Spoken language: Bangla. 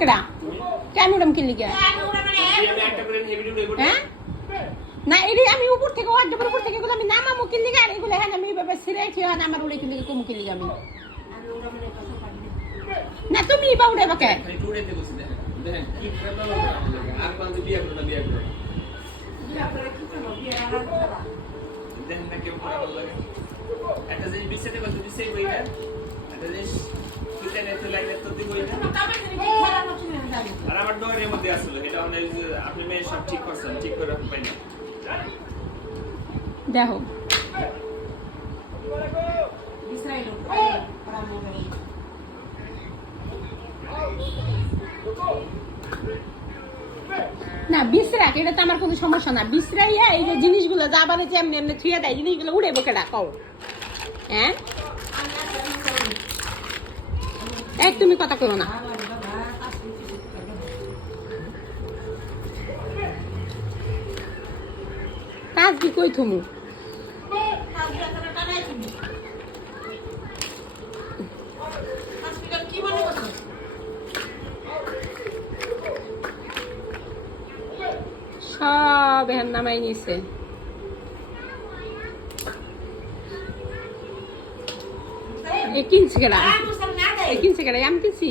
কেডা কেন উড়াম কিনলি কে হ্যাঁ না এডি আমি উপর থেকে ওয়ার্ডের উপর থেকে এগুলো আমি নামামু কিনলি আর এগুলো হ্যাঁ আমি এভাবে সিরাইছি আর আমার উড়ে কিনলি কম কিনলি আমি না তুমি বা উড়ে বাকে উড়াইতে বলছি দেখেন কি কথা বলবো আর কোন বিয়ে করতে বিয়ে করো দেখেন না কেমন করা ভালো লাগে একটা জিনিস বিছেতে বলতে দিছেই বই না একটা জিনিস কিচেনে তো লাইনে তো দিবই না আর আমার ডোরের মধ্যে আসলে এটা অনেক আপনি মেয়ে সব ঠিক করছেন ঠিক করে রাখতে পারি না দেখো না বিশ্রাক এটা তো আমার কোনো সমস্যা না বিশ্রাইয়া এই যে জিনিসগুলো যা বানাচ্ছে এমনি এমনি ছুঁয়ে দেয় জিনিসগুলো উড়ে বকে ডাকাও হ্যাঁ এক তুমি কথা করো না কাজ কি কই থুমু সব এখন নামাই নিছে কিনছে কেডা কিনছে কেডা আমি কিনছি